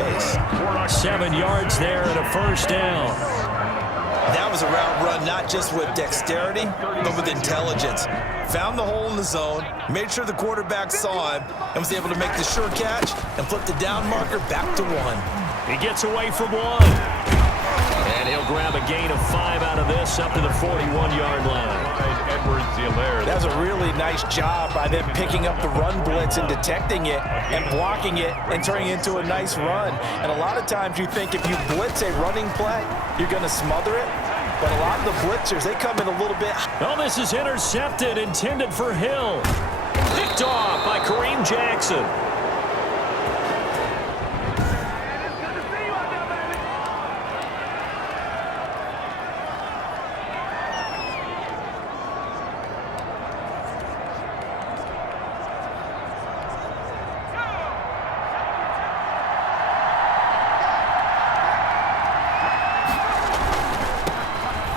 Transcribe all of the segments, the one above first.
pace. 7 yards there and a first down. That was a route run not just with dexterity, but with intelligence. Found the hole in the zone, made sure the quarterback saw him, and was able to make the sure catch and flip the down marker back to 1. He gets away from 1. And he'll grab a gain of 5 out of this up to the 41-yard line. That was a really nice job by them picking up the run blitz and detecting it and blocking it and turning it into a nice run. And a lot of times you think if you blitz a running play, you're going to smother it. But a lot of the blitzers, they come in a little bit. Oh, this is intercepted, intended for Hill. Picked off by Kareem Jackson.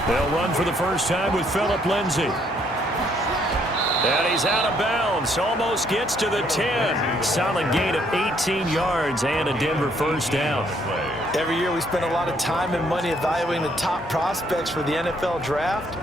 They'll run for the first time with Phillip Lindsay. And he's out of bounds. Almost gets to the 10. Solid gain of 18 yards and a Denver first down. Every year we spend a lot of time and money evaluating the top prospects for the NFL draft.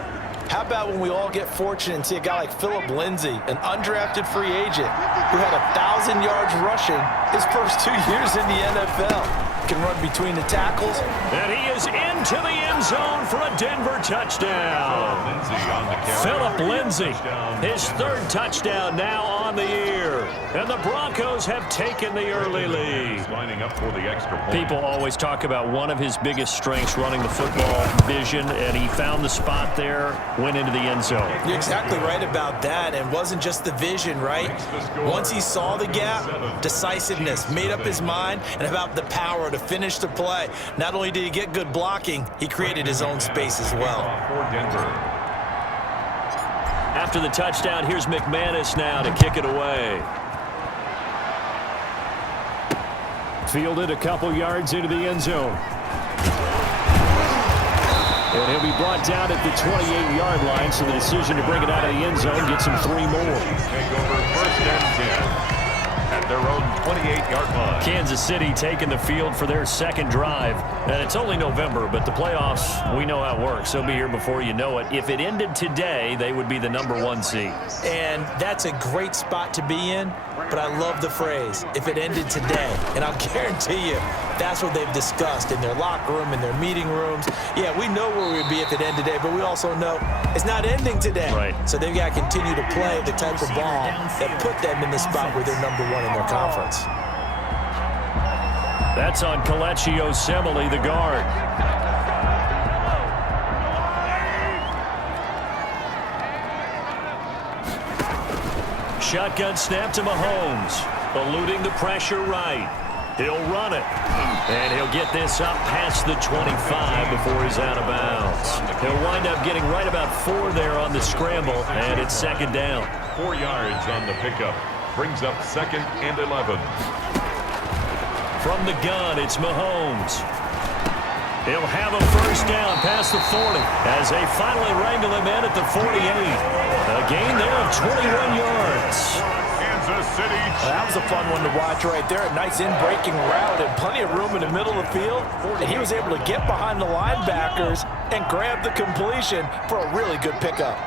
How about when we all get fortunate and see a guy like Phillip Lindsay, an undrafted free agent who had 1,000 yards rushing his first 2 years in the NFL. Can run between the tackles. And he is into the end zone for a Denver touchdown. Phillip Lindsay, his 3rd touchdown now on the year. And the Broncos have taken the early lead. People always talk about one of his biggest strengths, running the football, vision, and he found the spot there, went into the end zone. You're exactly right about that, and wasn't just the vision, right? Once he saw the gap, decisiveness, made up his mind, and about the power to finish the play. Not only did he get good blocking, he created his own space as well. After the touchdown, here's McManus now to kick it away. Fielded a couple yards into the end zone. And he'll be brought down at the 28-yard line, so the decision to bring it out of the end zone gets him 3 more. Take over 1st and 10. At their own 28-yard line. Kansas City taking the field for their 2nd drive. And it's only November, but the playoffs, we know how it works. They'll be here before you know it. If it ended today, they would be the #1 seed. And that's a great spot to be in, but I love the phrase, if it ended today. And I'll guarantee you, that's what they've discussed in their locker room, in their meeting rooms. Yeah, we know where we'd be if it ended today, but we also know it's not ending today. Right. So they've got to continue to play the type of ball that put them in the spot where they're #1 in their conference. That's on Kelechi Osemele, the guard. Shotgun snap to Mahomes. Eluding the pressure right. He'll run it. And he'll get this up past the 25 before he's out of bounds. He'll wind up getting right about 4 there on the scramble, and it's 2nd down. 4 yards on the pickup. Brings up 2nd and 11. From the gun, it's Mahomes. He'll have a first down past the 40 as they finally wrangle him in at the 48. A gain there of 21 yards. Kansas City. That was a fun one to watch right there. A nice in-breaking route and plenty of room in the middle of the field. And he was able to get behind the linebackers and grab the completion for a really good pickup.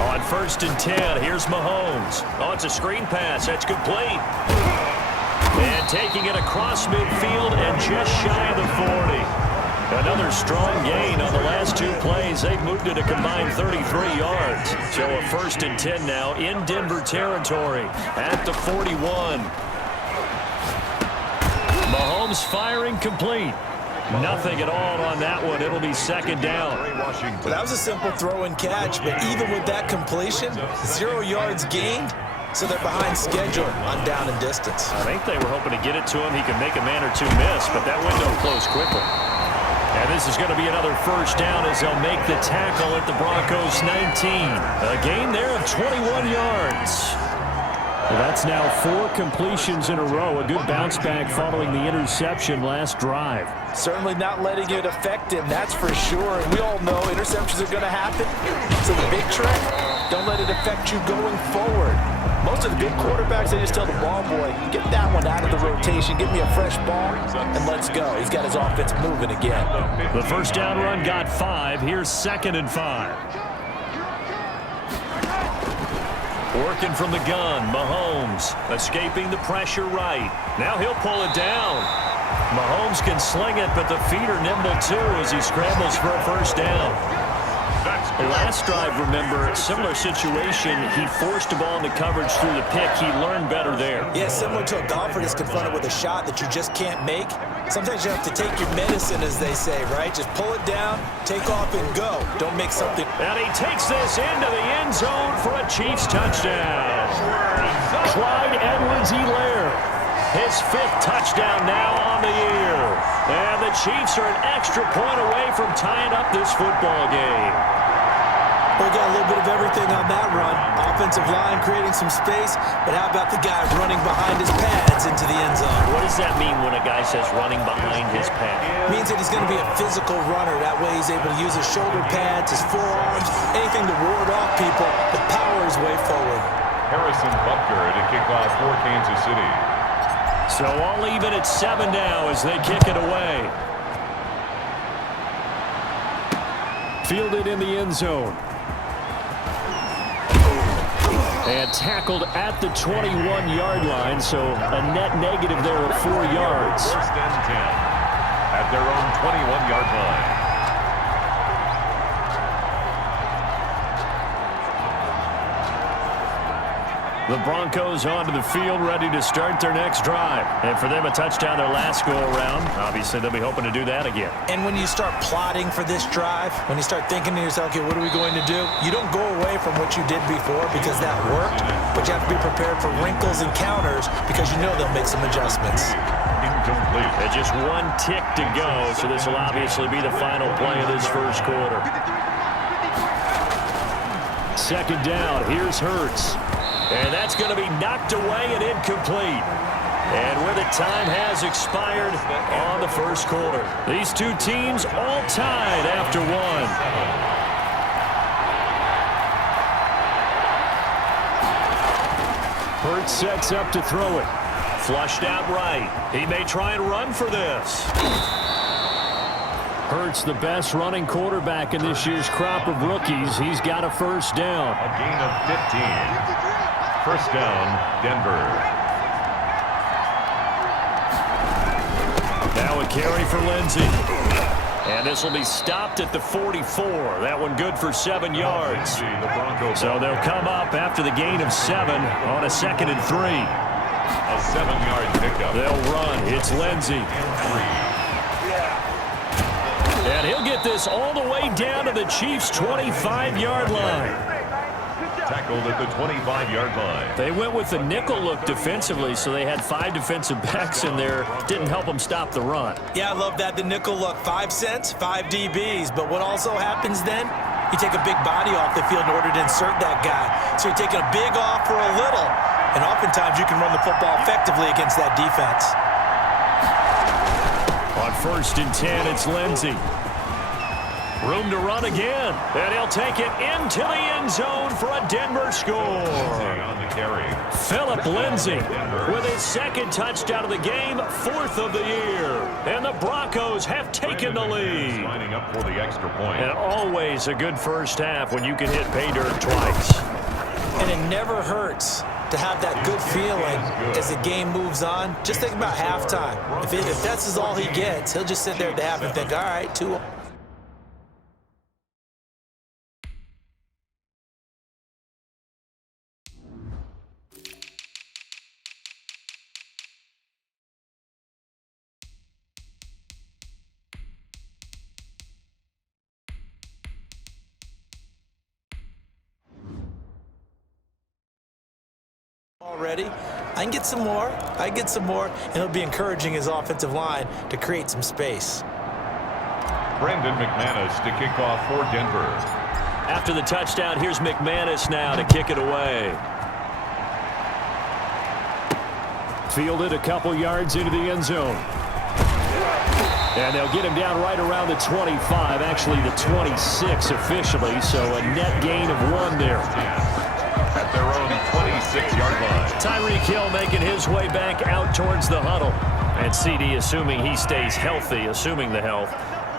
On 1st and 10, here's Mahomes. Oh, it's a screen pass. That's complete. And taking it across midfield and just shy of the 40. Another strong gain on the last 2 plays. They've moved it a combined 33 yards. So a 1st and 10 now in Denver territory at the 41. Mahomes firing complete. Nothing at all on that one. It'll be 2nd down. Well, that was a simple throw and catch, but even with that completion, 0 yards gained, so they're behind schedule on down and distance. I think they were hoping to get it to him. He could make a man or 2 miss, but that window closed quickly. And this is going to be another first down as they'll make the tackle at the Broncos 19. A gain there of 21 yards. Well, that's now 4 completions in a row. A good bounce back following the interception last drive. Certainly not letting it affect him, that's for sure. And we all know interceptions are going to happen. So the big trick, don't let it affect you going forward. Most of the good quarterbacks, they just tell the ball boy, get that one out of the rotation, give me a fresh ball, and let's go. He's got his offense moving again. The first down run got 5. Here's 2nd and 5. Working from the gun, Mahomes escaping the pressure right. Now he'll pull it down. Mahomes can sling it, but the feet are nimble too as he scrambles for a first down. The last drive, remember, similar situation. He forced the ball into coverage through the pick. He learned better there. Yeah, similar to a golfer that's confronted with a shot that you just can't make. Sometimes you have to take your medicine, as they say, right? Just pull it down, take off, and go. Don't make something. And he takes this into the end zone for a Chiefs touchdown. Clyde Edwards-Helaire, his 5th touchdown now on the year. And the Chiefs are an extra point away from tying up this football game. We got a little bit of everything on that run. Offensive line creating some space, but how about the guy running behind his pads into the end zone? What does that mean when a guy says running behind his pad? Means that he's going to be a physical runner. That way he's able to use his shoulder pads, his forearms, anything to ward off people, but power his way forward. Harrison Butker to kick off for Kansas City. So all even at 7 now as they kick it away. Fielded in the end zone. And tackled at the 21-yard line, so a net negative there of 4 yards. First and 10 at their own 21-yard line. The Broncos onto the field, ready to start their next drive. And for them, a touchdown their last go-around. Obviously, they'll be hoping to do that again. And when you start plotting for this drive, when you start thinking to yourself, okay, what are we going to do? You don't go away from what you did before because that worked, but you have to be prepared for wrinkles and counters because you know they'll make some adjustments. Incomplete. And just 1 tick to go, so this will obviously be the final play of this first quarter. 2nd down, here's Hurts. And that's going to be knocked away and incomplete. And where the time has expired on the first quarter. These two teams all tied after 1. Hurts sets up to throw it. Flushed out right. He may try and run for this. Hurts the best running quarterback in this year's crop of rookies. He's got a first down. A gain of 15. First down, Denver. Now a carry for Lindsey. And this will be stopped at the 44. That one good for 7 yards. So they'll come up after the gain of 7 on a 2nd and 3. A 7-yard pickup. They'll run. It's Lindsey. And he'll get this all the way down to the Chiefs' 25-yard line. Tackled at the 25-yard line. They went with the nickel look defensively, so they had 5 defensive backs in there. Didn't help them stop the run. Yeah, I love that, the nickel look. 5 cents, 5 DBs. But what also happens then, you take a big body off the field in order to insert that guy. So you're taking a big off for a little. And oftentimes you can run the football effectively against that defense. On 1st and 10, it's Lindsey. Room to run again. And he'll take it into the end zone for a Denver score. On the carry. Philip Lindsey with his 2nd touchdown of the game, 4th of the year. And the Broncos have taken the lead. Lining up for the extra point. And always a good first half when you can hit pay dirt twice. And it never hurts to have that good feeling as the game moves on. Just think about halftime. If that's all he gets, he'll just sit there at the half and think, all right, 2. Already, I can get some more. And it'll be encouraging his offensive line to create some space. Brandon McManus to kick off for Denver. After the touchdown, here's McManus now to kick it away. Fielded a couple yards into the end zone. And they'll get him down right around the 25, actually the 26 officially, so a net gain of 1 there. At their own 26-yard line. Tyreek Hill making his way back out towards the huddle. And CD, assuming he stays healthy, assuming the health,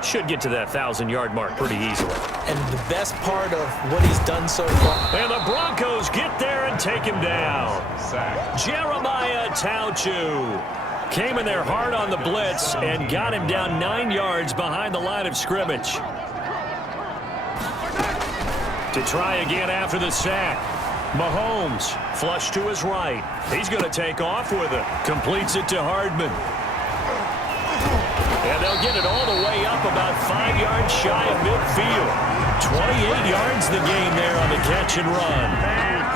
should get to that 1,000-yard mark pretty easily. And the best part of what he's done so far. And the Broncos get there and take him down. Jeremiah Tauchu came in there hard on the blitz and got him down 9 yards behind the line of scrimmage. To try again after the sack. Mahomes, flush to his right. He's going to take off with it. Completes it to Hardman. And they'll get it all the way up about 5 yards shy of midfield. 28 yards the gain there on the catch and run.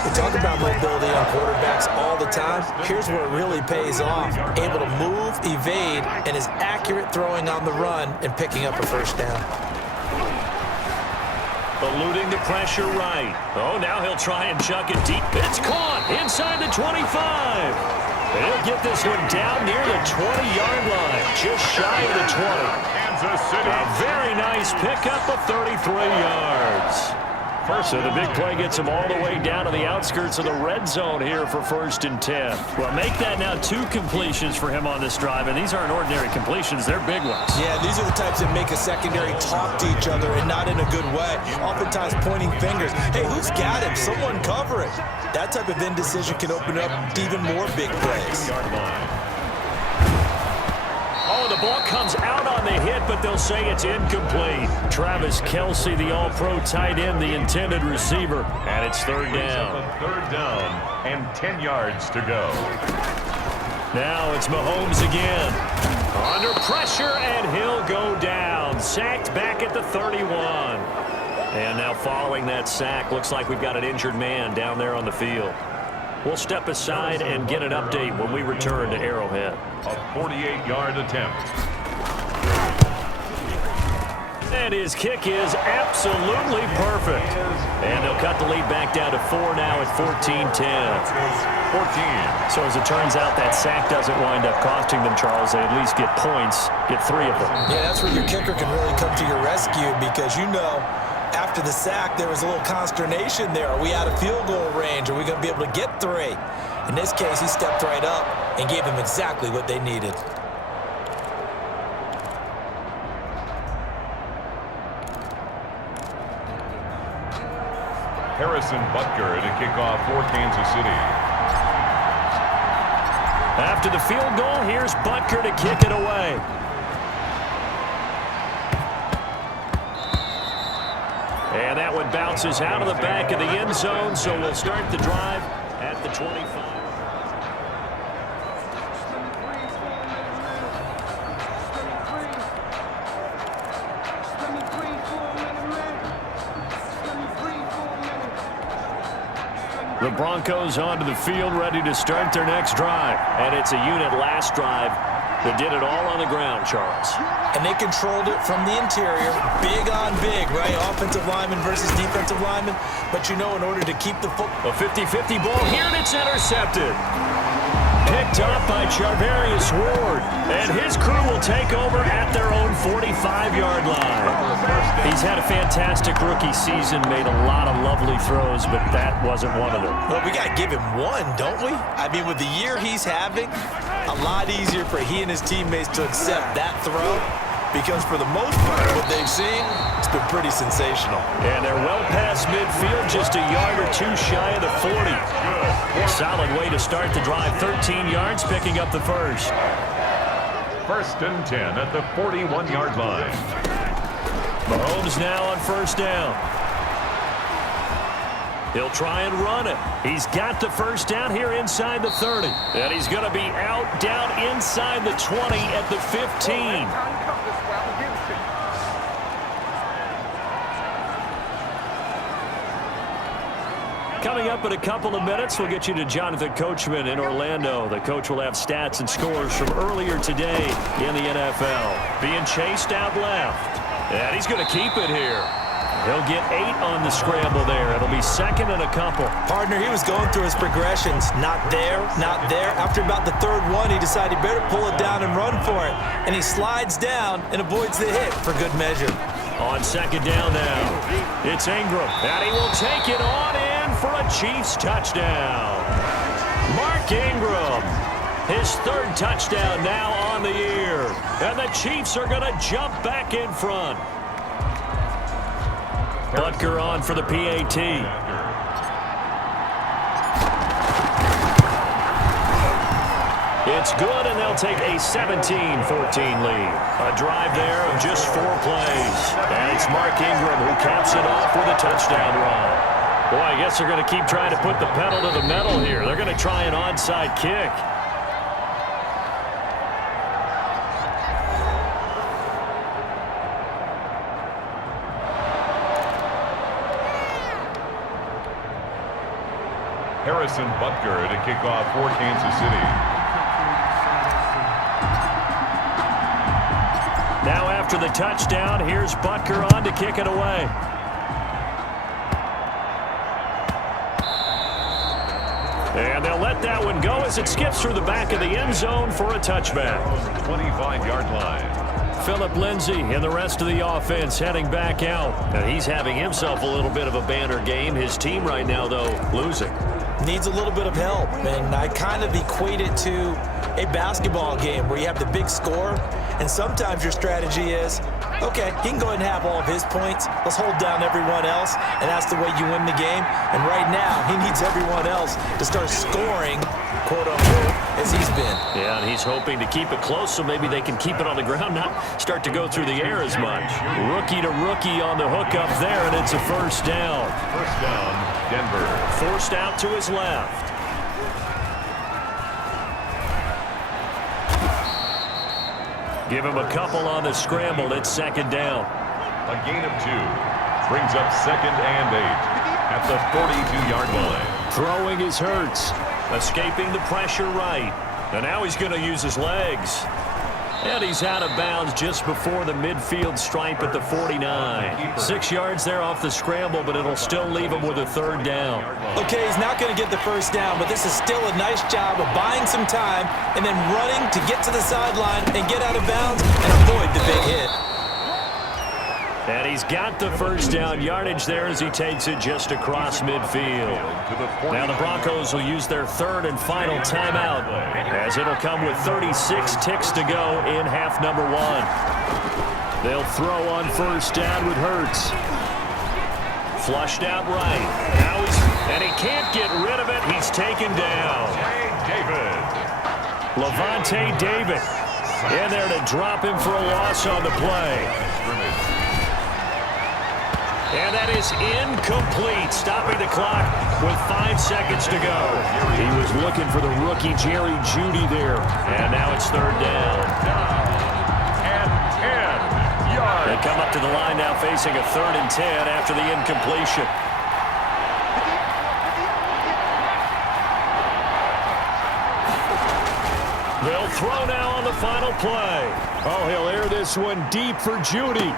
We talk about mobility on quarterbacks all the time. Here's where it really pays off. Able to move, evade, and is accurate throwing on the run and picking up a first down. Eluding the pressure right. Oh, now he'll try and chuck it deep. It's caught inside the 25. He'll get this one down near the 20-yard line, just shy of the 20. Kansas City. A very nice pickup of 33 yards. So the big play gets him all the way down to the outskirts of the red zone here for 1st and 10. Well, make that now 2 completions for him on this drive, and these aren't ordinary completions. They're big ones. Yeah, these are the types that make a secondary talk to each other and not in a good way. Oftentimes pointing fingers. Hey, who's got him? Someone cover it. That type of indecision can open up even more big plays. Oh, the ball comes out on the hit, but they'll say it's incomplete. Travis Kelce, the all-pro tight end, the intended receiver, and it's 3rd down. 3rd down and 10 yards to go. Now it's Mahomes again. Under pressure, and he'll go down. Sacked back at the 31. And now following that sack, looks like we've got an injured man down there on the field. We'll step aside and get an update when we return to Arrowhead. A 48-yard attempt. And his kick is absolutely perfect. And they'll cut the lead back down to 4 now at 14-10. 14. So as it turns out, that sack doesn't wind up costing them, Charles. They at least get points, get 3 of them. Yeah, that's where your kicker can really come to your rescue because you know after the sack there was a little consternation there. Are we out of field goal range? Are we going to be able to get 3? In this case, he stepped right up and gave them exactly what they needed. Harrison Butker to kick off for Kansas City. After the field goal, here's Butker to kick it away. And that one bounces out of the back of the end zone, so we'll start the drive at the 25. The Broncos onto the field, ready to start their next drive. And it's a unit last drive that did it all on the ground, Charles. And they controlled it from the interior, big on big, right? Offensive lineman versus defensive lineman. But you know, in order to keep the football. A 50-50 ball here, and it's intercepted. Picked up by Charvarius Ward. And his crew will take over at their own 45-yard line. He's had a fantastic rookie season, made a lot of lovely throws, but that wasn't one of them. Well, we got to give him one, don't we? I mean, with the year he's having, a lot easier for he and his teammates to accept that throw because for the most part, what they've seen, it's been pretty sensational. And they're well past midfield, just a yard or 2 shy of the 40. Solid way to start the drive, 13 yards, picking up the first. 1st and 10 at the 41-yard line. Mahomes now on 1st down. He'll try and run it. He's got the first down here inside the 30. And he's going to be out down inside the 20 at the 15. Coming up in a couple of minutes, we'll get you to Jonathan Coachman in Orlando. The coach will have stats and scores from earlier today in the NFL. Being chased out left. And he's going to keep it here. He'll get 8 on the scramble there. It'll be 2nd and a couple. Partner, he was going through his progressions. Not there, not there. After about the 3rd one, he decided he better pull it down and run for it. And he slides down and avoids the hit for good measure. On 2nd down now, it's Ingram. And he will take it on in for a Chiefs touchdown. Mark Ingram, his third touchdown now on the year. And the Chiefs are going to jump back in front. Butker on for the PAT. It's good, and they'll take a 17-14 lead. A drive there of just 4 plays. And it's Mark Ingram who caps it off with a touchdown run. Boy, I guess they're going to keep trying to put the pedal to the metal here. They're going to try an onside kick. Harrison Butker to kick off for Kansas City. Now after the touchdown, here's Butker on to kick it away. And they'll let that one go as it skips through the back of the end zone for a touchback. 25-yard line. Philip Lindsay and the rest of the offense heading back out. Now he's having himself a little bit of a banner game. His team right now, though, losing. Needs a little bit of help, and I kind of equate it to a basketball game where you have the big score, and sometimes your strategy is, okay, he can go ahead and have all of his points. Let's hold down everyone else, and that's the way you win the game. And right now, he needs everyone else to start scoring, quote-unquote, as he's been. Yeah, and he's hoping to keep it close so maybe they can keep it on the ground, not start to go through the air as much. Rookie to rookie on the hook up there, and it's a first down. First down, Denver. Forced out to his left. Give him a couple on the scramble. It's second down. A gain of 2. Brings up 2nd and 8 at the 42-yard line. Throwing is Hurts. Escaping the pressure right. And now he's going to use his legs. And he's out of bounds just before the midfield stripe at the 49. 6 yards there off the scramble, but it'll still leave him with a third down. Okay, he's not going to get the first down, but this is still a nice job of buying some time and then running to get to the sideline and get out of bounds and avoid the big hit. And he's got the first down yardage there as he takes it just across midfield. Now the Broncos will use their third and final timeout as it'll come with 36 ticks to go in half number 1. They'll throw on first down with Hurts. Flushed out right. And he can't get rid of it. He's taken down. Levante David in there to drop him for a loss on the play. And that is incomplete, stopping the clock with 5 seconds to go. He was looking for the rookie Jerry Jeudy there. And now it's third down. And 10 yards. They come up to the line now facing a 3rd and 10 after the incompletion. They'll throw now on the final play. Oh, he'll air this one deep for Jeudy.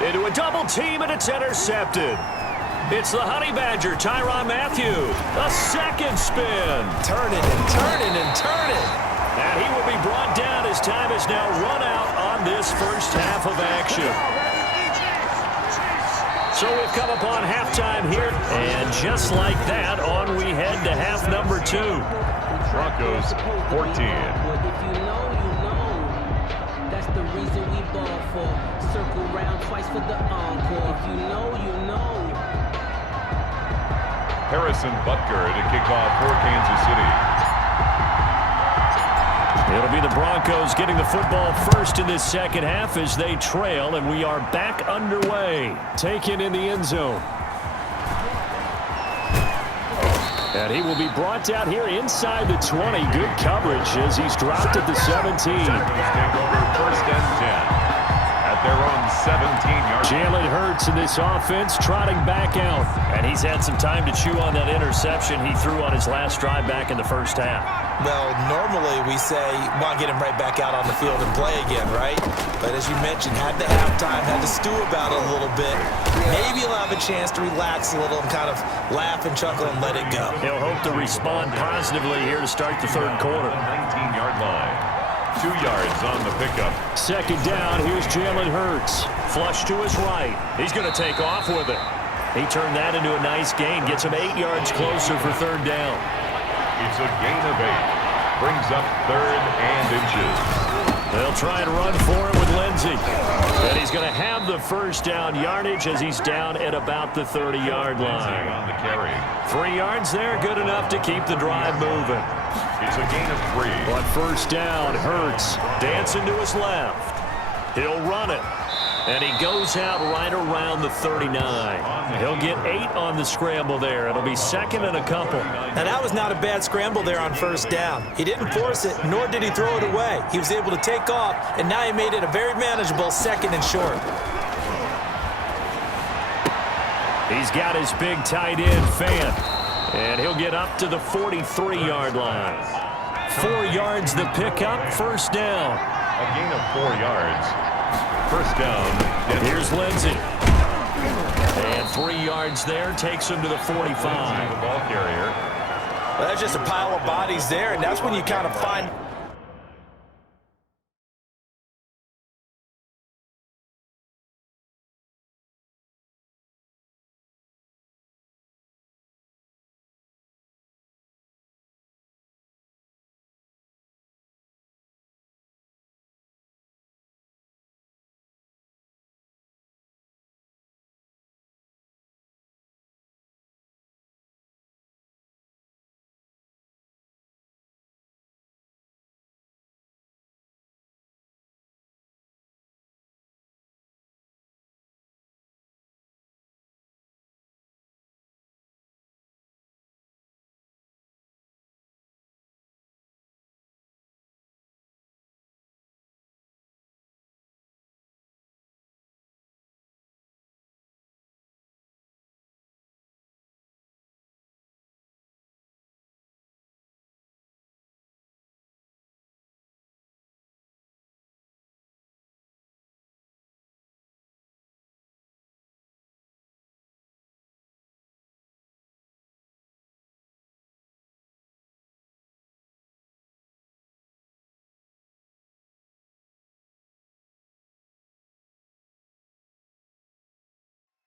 Into a double team, and it's intercepted. It's the Honey Badger, Tyrann Mathieu. A second spin. Turning and turning and turning. And he will be brought down as time is now run out on this first half of action. So we've come upon halftime here, and just like that, on we head to half number 2. Broncos 14. That's the reason we ball for. Circle round twice for the encore. If you know, you know. Harrison Butker to kick off for Kansas City. It'll be the Broncos getting the football first in this second half as they trail, and we are back underway. Taken in the end zone. And he will be brought down here inside the 20. Good coverage as he's dropped at the 17. Take over first and 10. Their own 17-yard. Jalen Hurts in this offense trotting back out. And he's had some time to chew on that interception he threw on his last drive back in the first half. Well, normally we say, want to get him right back out on the field and play again, right? But as you mentioned, had the halftime, had to stew about it a little bit. Maybe he'll have a chance to relax a little and kind of laugh and chuckle and let it go. He'll hope to respond positively here to start the third quarter. 19-yard line. 2 yards on the pickup. Second down, here's Jalen Hurts. Flush to his right. He's going to take off with it. He turned that into a nice gain. Gets him 8 yards closer for third down. It's a gain of 8. Brings up 3rd and inches. They'll try and run for him with Lindsey. And he's going to have the first down yardage as he's down at about the 30-yard line. On the carry. 3 yards there, good enough to keep the drive moving. It's a gain of 3. On first down, Hurts dancing to his left. He'll run it. And he goes out right around the 39. He'll get 8 on the scramble there. It'll be 2nd and a couple. Now, that was not a bad scramble there on first down. He didn't force it, nor did he throw it away. He was able to take off, and now he made it a very manageable 2nd and short. He's got his big tight end, Fant. And he'll get up to the 43-yard line. 4 yards the pickup, first down. A gain of 4 yards. First down. Here's Lindsey. And 3 yards there takes him to the 45. The ball carrier. Well, that's just a pile of bodies there, and that's when you kind of find...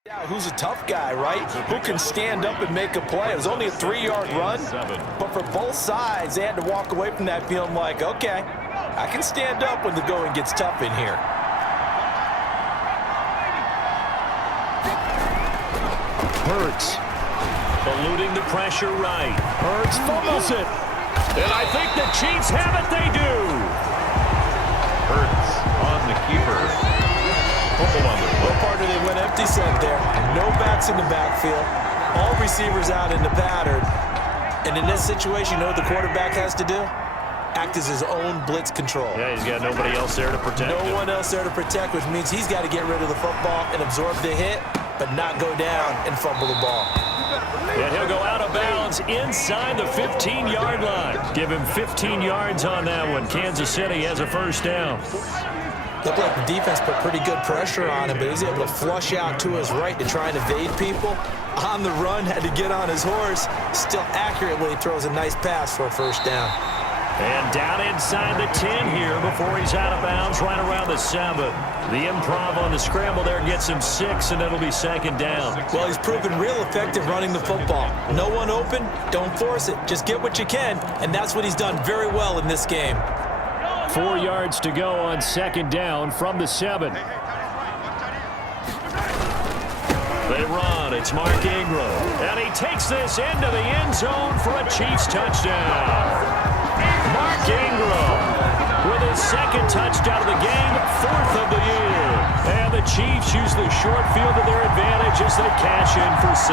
Yeah, who's a tough guy, right? Who can stand up and make a play. It was only a 3-yard run, but for both sides, they had to walk away from that feeling like, okay, I can stand up when the going gets tough in here. Hurts eluding the pressure right. Hurts fumbles it. And I think the Chiefs have it. They do. Hurts on the keeper. No partner, they went empty set there. No backs in the backfield. All receivers out in the pattern. And in this situation, you know what the quarterback has to do? Act as his own blitz control. Yeah, he's got nobody else there to protect him. No one else there to protect, which means he's got to get rid of the football and absorb the hit, but not go down and fumble the ball. And he'll go out of bounds inside the 15-yard line. Give him 15 yards on that one. Kansas City has a first down. Looked like the defense put pretty good pressure on him, but he's able to flush out to his right to try and evade people. On the run, had to get on his horse. Still accurately throws a nice pass for a first down. And down inside the 10 here before he's out of bounds, right around the 7. The improv on the scramble there gets him 6, and it'll be second down. Well, he's proven real effective running the football. No one open, don't force it. Just get what you can, and that's what he's done very well in this game. 4 yards to go on second down from the 7. They run. It's Mark Ingram. And he takes this into the end zone for a Chiefs touchdown. Mark Ingram with his second touchdown of the game, 4th of the year. And the Chiefs use the short field to their advantage as they cash in for 6.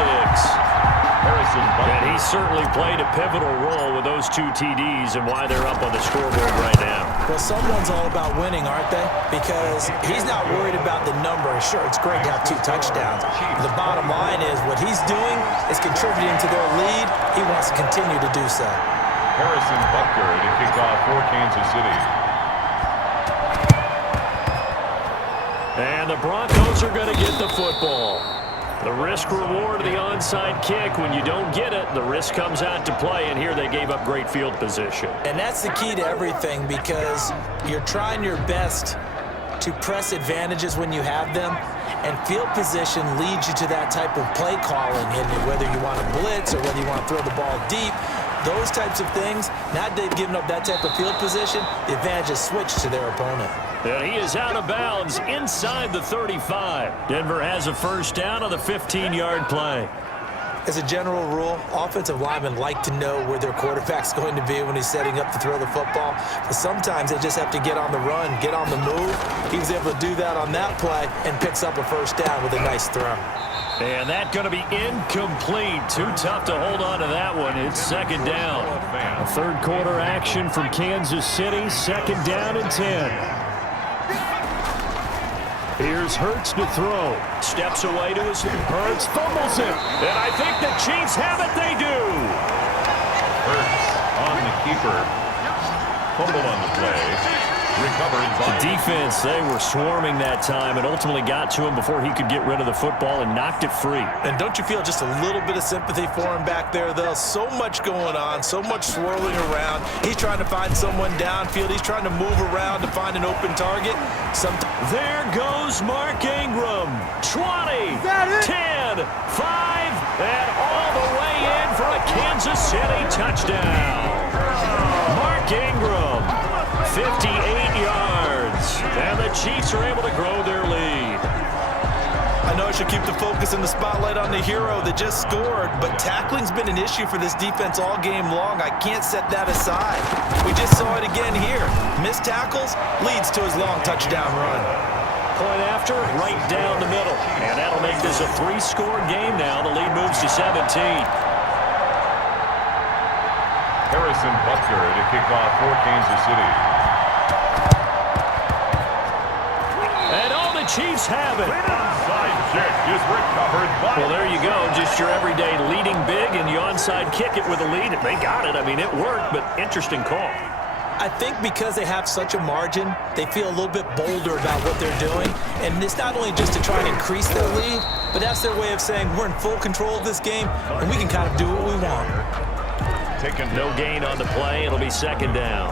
And he certainly played a pivotal role with those 2 TDs and why they're up on the scoreboard right now. Well, someone's all about winning, aren't they? Because he's not worried about the number. Sure, it's great to have 2 touchdowns. The bottom line is what he's doing is contributing to their lead. He wants to continue to do so. Harrison Butker to kick off for Kansas City. And the Broncos are going to get the football. The risk-reward of the onside kick, when you don't get it, the risk comes out to play, and here they gave up great field position. And that's the key to everything, because you're trying your best to press advantages when you have them, and field position leads you to that type of play calling, and whether you want to blitz or whether you want to throw the ball deep, those types of things, now that they've given up that type of field position, the advantage is switched to their opponent. And he is out of bounds inside the 35. Denver has a first down on the 15-yard play. As a general rule, offensive linemen like to know where their quarterback's going to be when he's setting up to throw the football. But sometimes they just have to get on the run, get on the move. He was able to do that on that play and picks up a first down with a nice throw. And that's going to be incomplete. Too tough to hold on to that one. It's second down. A third quarter action from Kansas City. Second down and 10. Here's Hurts to throw. Steps away to his Hurts, fumbles it. And I think the Chiefs have it. They do. Hurts on the keeper. Fumble on the play. Recovered by the defense. They were swarming that time and ultimately got to him before he could get rid of the football and knocked it free. And don't you feel just a little bit of sympathy for him back there, though? So much going on, so much swirling around. He's trying to find someone downfield. He's trying to move around to find an open target. There goes Mark Ingram. 20, 10, 5, and all the way in for a Kansas City touchdown. Mark Ingram, 58 yards, and the Chiefs are able to grow their lead. I know I should keep the focus and the spotlight on the hero that just scored, but tackling's been an issue for this defense all game long. I can't set that aside. We just saw it again here. Missed tackles leads to his long touchdown run. Point after, right down the middle. And that'll make this a 3-score game now. The lead moves to 17. Harrison Butker to kick off for Kansas City. And all the Chiefs have it. Onside kick is recovered by... Well, there you go. Just your everyday leading big, and you onside kick it with a lead. They got it. I mean, it worked, but interesting call. I think because they have such a margin, they feel a little bit bolder about what they're doing. And it's not only just to try and increase their lead, but that's their way of saying we're in full control of this game, and we can kind of do what we want. No gain on the play. It'll be second down.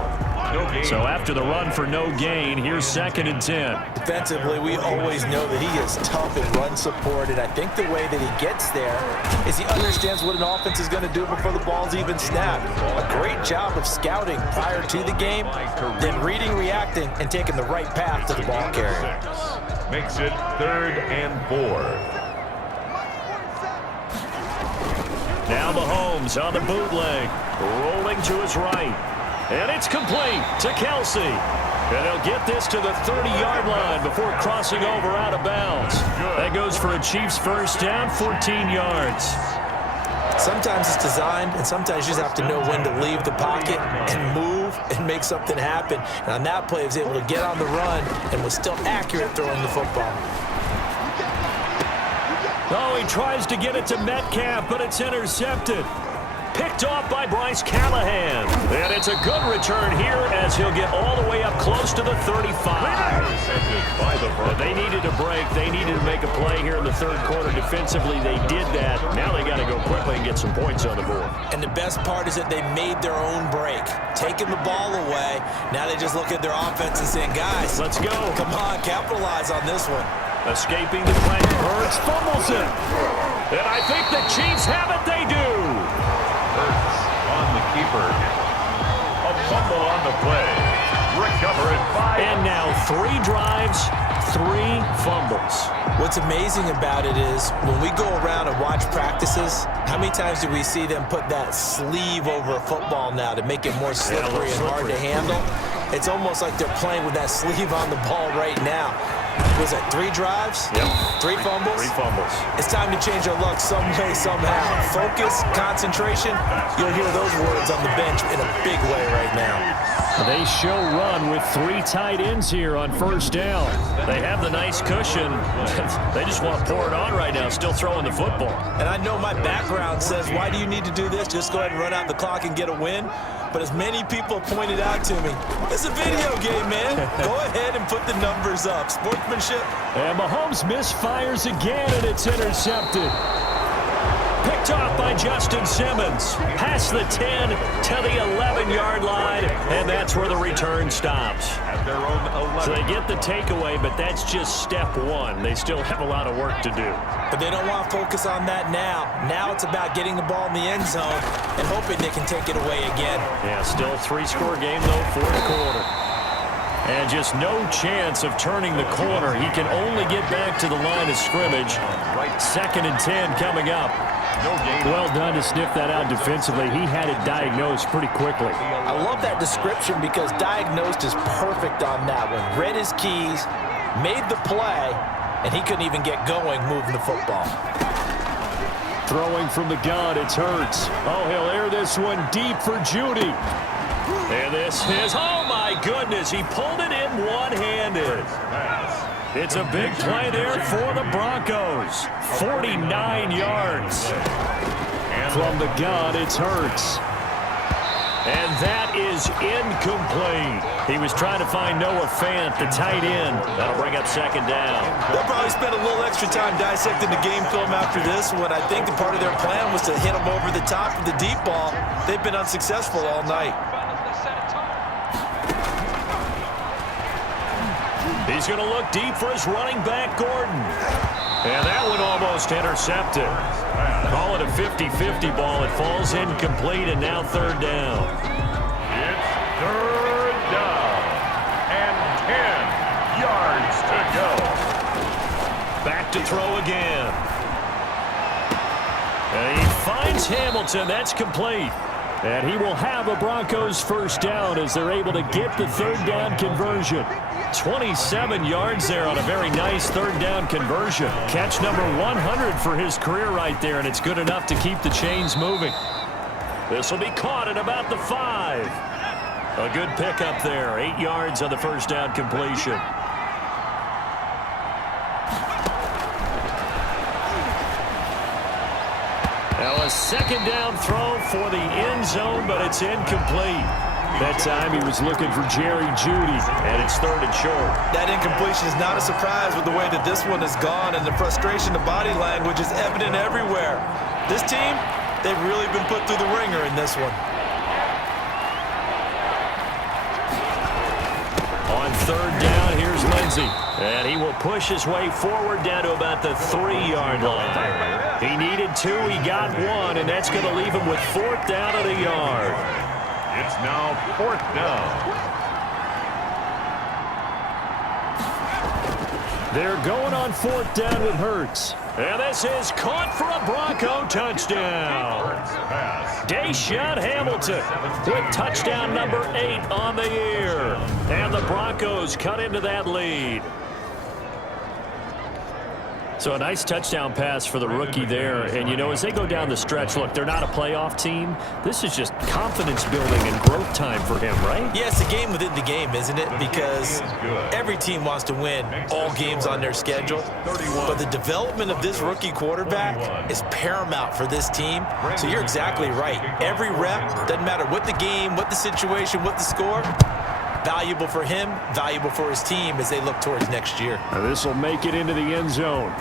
So after the run for no gain, here's second and 10. Defensively, we always know that he is tough and run support, and I think the way that he gets there is he understands what an offense is going to do before the ball's even snapped. A great job of scouting prior to the game, then reading, reacting, and taking the right path to the ball carrier. Makes it 3rd and 4. Now Mahomes on the bootleg, rolling to his right. And it's complete to Kelsey. And he'll get this to the 30-yard line before crossing over out of bounds. That goes for a Chiefs first down, 14 yards. Sometimes it's designed, and sometimes you just have to know when to leave the pocket and move and make something happen. And on that play, he was able to get on the run and was still accurate throwing the football. Oh, he tries to get it to Metcalf, but it's intercepted. Picked off by Bryce Callahan. And it's a good return here as he'll get all the way up close to the 35. But they needed a break. They needed to make a play here in the third quarter. Defensively, they did that. Now they got to go quickly and get some points on the board. And the best part is that they made their own break. Taking the ball away. Now they just look at their offense and saying, guys, let's go. Come on, capitalize on this one. Escaping the play. Hurts fumbles it. And I think the Chiefs have it. They do. Hurts on the keeper. A fumble on the play. Recover it by... And now 3 drives, 3 fumbles. What's amazing about it is when we go around and watch practices, how many times do we see them put that sleeve over a football now to make it more slippery and hard to handle? It's almost like they're playing with that sleeve on the ball right now. Was it 3 drives? Yep. 3 fumbles? 3 fumbles. It's time to change our luck some way, somehow. Focus, concentration, you'll hear those words on the bench in a big way right now. They show run with 3 tight ends here on first down. They have the nice cushion. They just want to pour it on right now, still throwing the football. And I know my background says, why do you need to do this? Just go ahead and run out the clock and get a win. But as many people pointed out to me, it's a video game, man. Go ahead and put the numbers up. Sportsmanship. And Mahomes misfires again, and it's intercepted. Picked Picked off by Justin Simmons. Past the 10 to the 11-yard line, and that's where the return stops. At their own 11. So they get the takeaway, but that's just step one. They still have a lot of work to do. But they don't want to focus on that now. Now it's about getting the ball in the end zone and hoping they can take it away again. Yeah, still 3-score game, though, fourth quarter. And just no chance of turning the corner. He can only get back to the line of scrimmage. Second and 10 coming up. Well done to sniff that out defensively. He had it diagnosed pretty quickly. I love that description because diagnosed is perfect on that one. Read his keys, made the play, and he couldn't even get going moving the football. Throwing from the gun, it's Hurts. Oh, he'll air this one deep for Judy. And this is, oh my goodness, he pulled it in one-handed. It's a big play there for the Broncos. 49 yards. From the gun, it's Hurts. And that is incomplete. He was trying to find Noah Fant, the tight end. That'll bring up second down. They'll probably spend a little extra time dissecting the game film after this one. I think the part of their plan was to hit him over the top of the deep ball. They've been unsuccessful all night. He's going to look deep for his running back, Gordon. And that one almost intercepted. Call it a 50-50 ball. It falls incomplete, and now third down. It's third down. And 10 yards to go. Back to throw again. And he finds Hamilton. That's complete. And he will have a Broncos first down as they're able to get the third down conversion. 27 yards there on a very nice third down conversion. Catch number 100 for his career right there, and it's good enough to keep the chains moving. This will be caught at about the 5. A good pickup there. 8 yards on the first down completion. Now a second down throw for the end zone, but it's incomplete. That time he was looking for Jerry Jeudy, and it's third and short. That incompletion is not a surprise with the way that this one has gone, and the frustration of body language is evident everywhere. This team, they've really been put through the ringer in this one. On third down, here's Lindsey. And he will push his way forward down to about the 3-yard line. He needed 2, he got 1, and that's going to leave him with fourth down at a yard. It's now fourth down. They're going on fourth down with Hurts. And this is caught for a Bronco touchdown. Deshaun Hamilton with touchdown number 8 on the year. And the Broncos cut into that lead. So a nice touchdown pass for the rookie there. And, you know, as they go down the stretch, look, they're not a playoff team. This is just confidence building and growth time for him, right? Yeah, it's a game within the game, isn't it? Because every team wants to win all games on their schedule. But the development of this rookie quarterback is paramount for this team. So you're exactly right. Every rep, doesn't matter what the game, what the situation, what the score, valuable for him, valuable for his team as they look towards next year. This will make it into the end zone.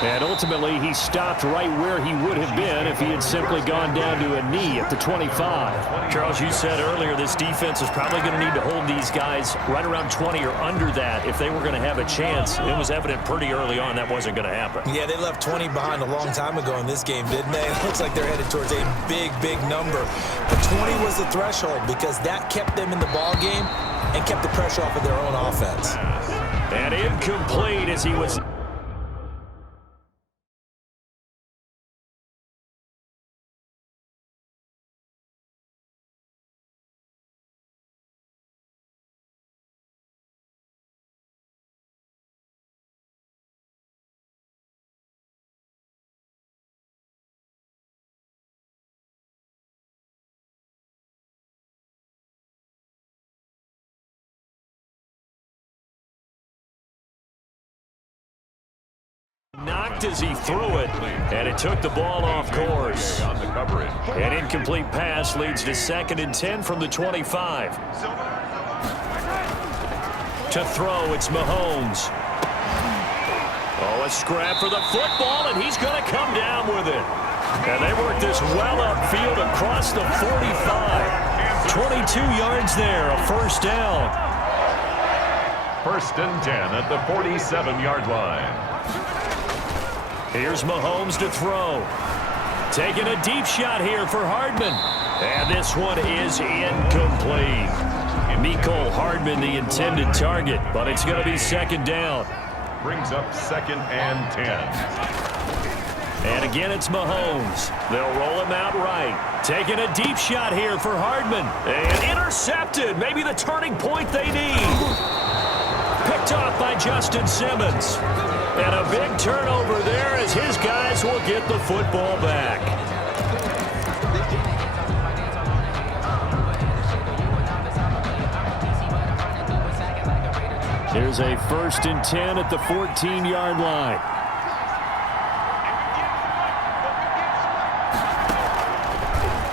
And ultimately, he stopped right where he would have been if he had simply gone down to a knee at the 25. Charles, you said earlier this defense is probably going to need to hold these guys right around 20 or under that if they were going to have a chance. It was evident pretty early on that wasn't going to happen. Yeah, they left 20 behind a long time ago in this game, didn't they? It looks like they're headed towards a big, big number. But 20 was the threshold because that kept them in the ball game and kept the pressure off of their own offense. And incomplete as he was... knocked as he threw it, and it took the ball off course. An incomplete pass leads to second and 10 from the 25. To throw, it's Mahomes. Oh, a scrap for the football, and he's going to come down with it. And they work this well upfield across the 45. 22 yards there, a first down. First and 10 at the 47-yard line. Here's Mahomes to throw. Taking a deep shot here for Hardman. And this one is incomplete. Mecole Hardman, the intended target, but it's going to be second down. Brings up second and 10. And again, it's Mahomes. They'll roll him out right. Taking a deep shot here for Hardman. And intercepted. Maybe the turning point they need. Picked off by Justin Simmons. And a big turnover there as his guys will get the football back. Here's a first and 10 at the 14-yard line.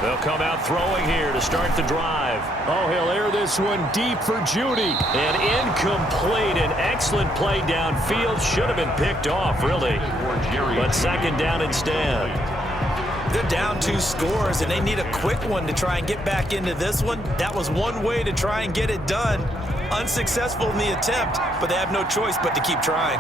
They'll come out throwing here to start the drive. Oh, he'll air this one deep for Judy. And incomplete. An excellent play downfield. Should have been picked off, really. But second down instead. They're down 2 scores, and they need a quick one to try and get back into this one. That was one way to try and get it done. Unsuccessful in the attempt, but they have no choice but to keep trying.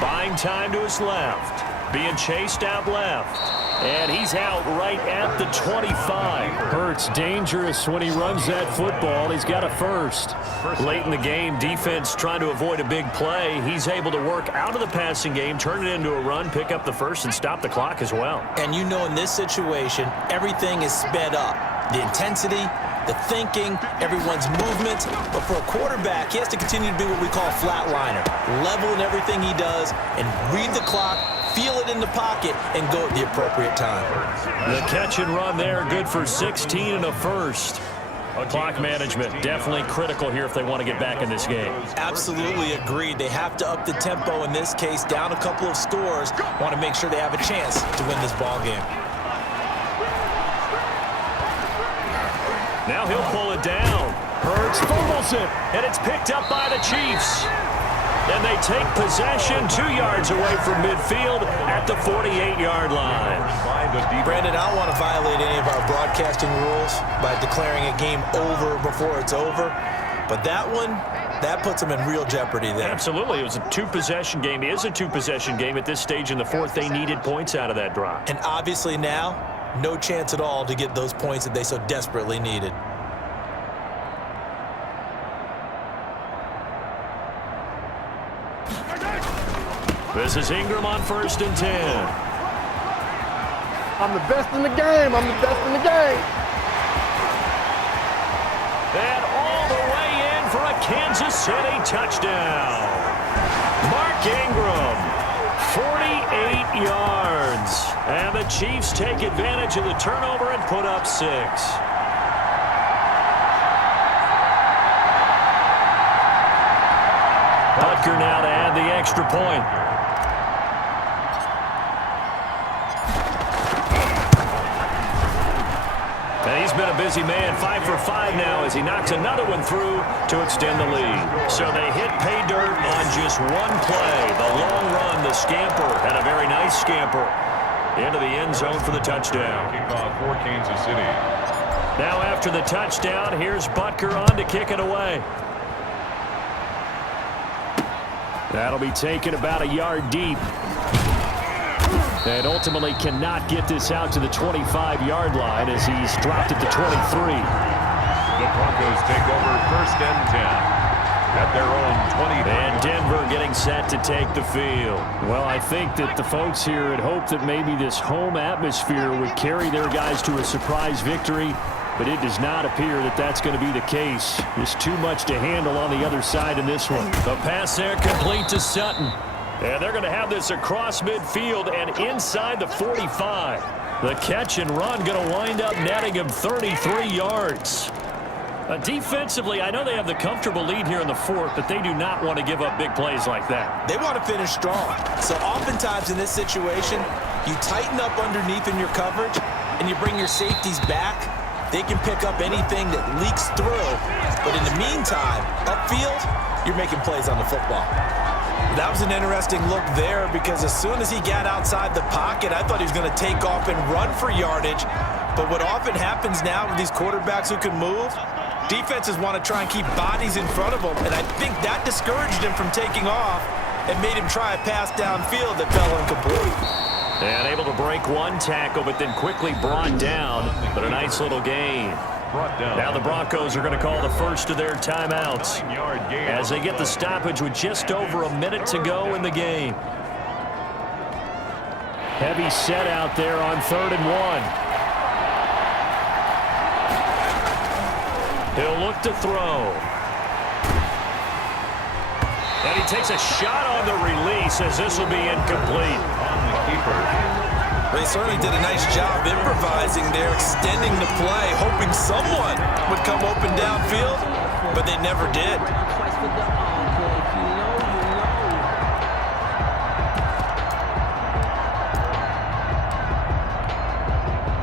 Buying time to his left. Being chased out left. And he's out right at the 25. Hurts dangerous when he runs that football. He's got a first. Late in the game, defense trying to avoid a big play. He's able to work out of the passing game, turn it into a run, pick up the first, and stop the clock as well. And you know in this situation, everything is sped up. The intensity, the thinking, everyone's movement. But for a quarterback, he has to continue to be what we call a flatliner. Level in everything he does and read the clock, feel it in the pocket, and go at the appropriate time. The catch and run there, good for 16 and a first. Clock management, definitely critical here if they want to get back in this game. Absolutely agreed. They have to up the tempo in this case, down a couple of scores. Want to make sure they have a chance to win this ball game. Now he'll pull it down. Hurts fumbles it, and it's picked up by the Chiefs. And they take possession 2 yards away from midfield at the 48-yard line. Brandon, I don't want to violate any of our broadcasting rules by declaring a game over before it's over. But that one, that puts them in real jeopardy there. Absolutely. It was a 2-possession game. It is a 2-possession game at this stage in the fourth. They needed points out of that drive. And obviously now, no chance at all to get those points that they so desperately needed. This is Ingram on first and 10. I'm the best in the game. I'm the best in the game. And all the way in for a Kansas City touchdown. Mark Ingram, 48 yards. And the Chiefs take advantage of the turnover and put up 6. Butker now to add the extra point. And he's been a busy man, 5 for 5 now as he knocks another one through to extend the lead. So they hit pay dirt on just one play. The long run, the scamper, and a very nice scamper into the end zone for the touchdown. Kickoff for Kansas City. Now after the touchdown, here's Butker on to kick it away. That'll be taken about a yard deep. And ultimately cannot get this out to the 25-yard line as he's dropped at the 23. The Broncos take over first and 10 at their own 20. And Denver getting set to take the field. Well, I think that the folks here had hoped that maybe this home atmosphere would carry their guys to a surprise victory, but it does not appear that that's going to be the case. There's too much to handle on the other side in this one. The pass there complete to Sutton. And they're going to have this across midfield and inside the 45. The catch and run going to wind up netting him 33 yards. Defensively, I know they have the comfortable lead here in the fourth, but they do not want to give up big plays like that. They want to finish strong. So oftentimes in this situation, you tighten up underneath in your coverage, and you bring your safeties back, They can pick up anything that leaks through, but in the meantime, upfield, you're making plays on the football. That was an interesting look there because as soon as he got outside the pocket, I thought he was going to take off and run for yardage. But what often happens now with these quarterbacks who can move, defenses want to try and keep bodies in front of them, and I think that discouraged him from taking off and made him try a pass downfield that fell incomplete. And able to break one tackle, but then quickly brought down. But a nice little gain. Now the Broncos are going to call the first of their timeouts as they get the stoppage with just over a minute to go in the game. Heavy set out there on 3rd and 1. He'll look to throw. And he takes a shot on the release as this will be incomplete. On the keeper. They certainly did a nice job improvising there, extending the play, hoping someone would come open downfield, but they never did.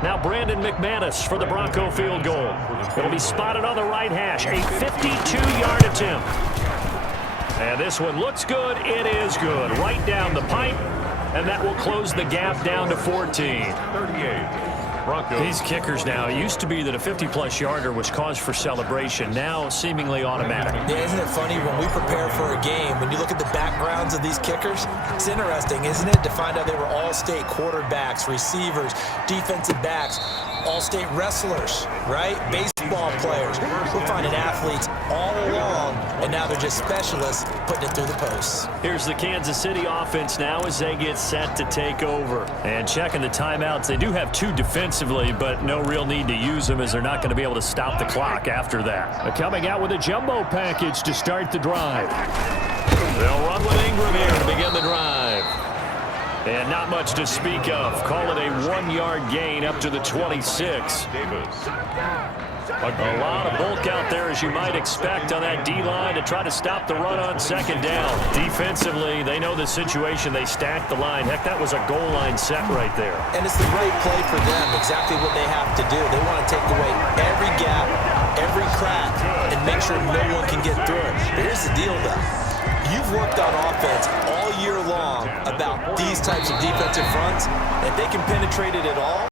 Now Brandon McManus for the Bronco field goal. It'll be spotted on the right hash, a 52-yard attempt. And this one looks good. It is good. Right down the pipe. And that will close the gap down to 14. 38. Broncos. These kickers now, it used to be that a 50-plus yarder was cause for celebration. Now seemingly automatic. Yeah, isn't it funny when we prepare for a game, when you look at the backgrounds of these kickers, it's interesting, isn't it, to find out they were all-state quarterbacks, receivers, defensive backs, all-state wrestlers, right? Baseball players. We're finding athletes all along, and now they're just specialists putting it through the posts. Here's the Kansas City offense now as they get set to take over. And checking the timeouts, they do have 2 defensively, but no real need to use them as they're not going to be able to stop the clock after that. Coming out with a jumbo package to start the drive. They'll run with Ingram here to begin the drive. And not much to speak of. Call it a 1-yard gain up to the 26. Davis. A lot of bulk out there, as you might expect, on that D-line to try to stop the run on 2nd down. Defensively, they know the situation. They stacked the line. Heck, that was a goal line set right there. And it's the right play for them, exactly what they have to do. They want to take away every gap, every crack, and make sure no one can get through it. But here's the deal, though. You've worked on offense all year long about these types of defensive fronts. If they can penetrate it at all,